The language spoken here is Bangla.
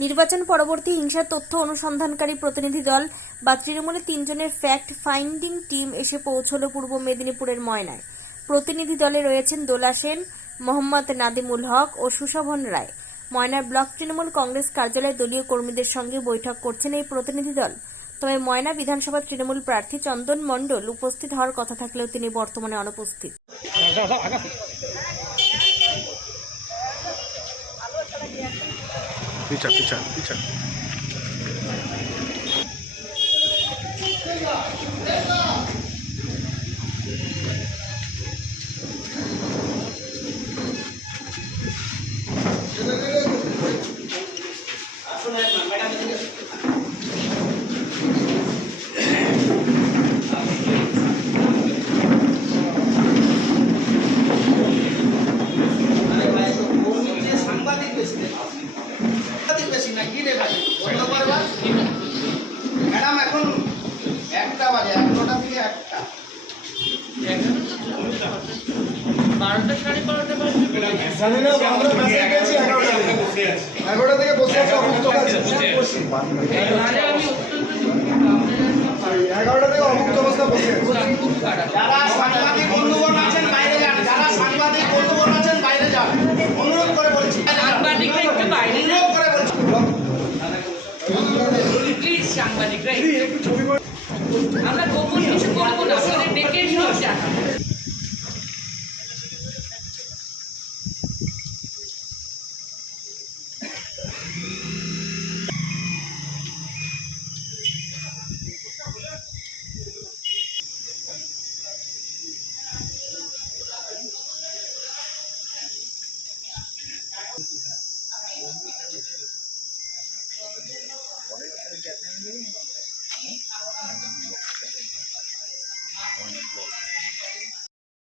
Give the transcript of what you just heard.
নির্বাচন পরবর্তী হিংসার তথ্য অনুসন্ধানকারী প্রতিনিধি দল বা তৃণমূলের 3 জনের ফ্যাক্ট ফাইন্ডিং টিম এসে পৌঁছল পূর্ব মেদিনীপুরের ময়নায়। প্রতিনিধি দলে রয়েছেন দোলা সেন, মোহাম্মদ নাদিমুল হক ও সুশোভন রায়। ময়নার ব্লক তৃণমূল কংগ্রেস কার্যালয়ে দলীয় কর্মীদের সঙ্গে বৈঠক করছেন এই প্রতিনিধি দল। তবে ময়না বিধানসভা তৃণমূল প্রার্থী চন্দন মণ্ডল উপস্থিত হওয়ার কথা থাকলেও তিনি বর্তমানে অনুপস্থিত। পিছা পিছা পিছা ম্যাডাম এখন 1টা বাজে, 11টা থেকে 1টা, 12টা সাড়ে 12টা বাজে। জানি না আমরা মেসেজ পেয়েছি 11টা থেকে বসে আছে, অভুক্ত আছে। তাহলে আমি অত্যন্ত 11টা থেকে অভুক্ত অবস্থা বসে আছে। খুব খারাপ। যারা সাংবাদিক বন্ধুগণ আছেন বাইরে যান, যারা সাংবাদিক বন্ধুগণ আছেন বাইরে যান, অনুরোধ করে বলছি, সাংবাদিকরা একটু বাইরে যান অনুরোধ করে বলছি। প্লিজ, সাংবাদিকরা আমরা গোপন কিছু করবো না, আপনাদের ডেকে নিয়ে জানা।